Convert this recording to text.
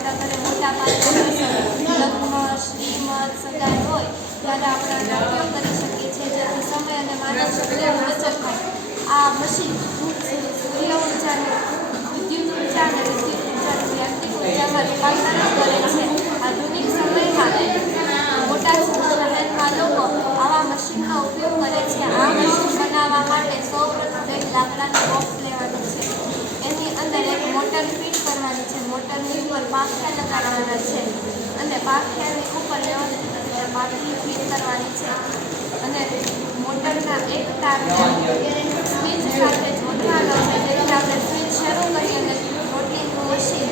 આપણા ઘરે મોટા પાયે લગ્ન, શ્રીમંત, સગાઈ હોય ત્યારે આપણે આનો ઉપયોગ કરી શકીએ છીએ, જેથી સમય અને માનવ શક્તિની બચત થાય. આ મશીન સૂર્ય ઉર્જાને વિદ્યુત ઉર્જાને યાંત્રિક ઉર્જામાં રૂપાંતરણ કરે છે. આધુનિક સમયમાં મોટા શહેરમાં લોકો આવા મશીનનો ઉપયોગ કરે છે. આ મશીન બનાવવા માટે સૌપ્રથમ એક લાકડાનું બોક્સ લેવાનું છે. એની અંદર એક મોટર ફિટ કરવાની છે. મોટરની ઉપર પાંખિયા લગાડવાના છે અને પાંખિયાની ઉપર વ્યવસ્થિત રીતે પાંખી ફિટ કરવાની છે અને મોટરના એક તારને સ્વિચ સાથે જોડવાનો છે. જેથી આપણે સ્વિચ શરૂ કરીએ અને રોટલીનું મશીન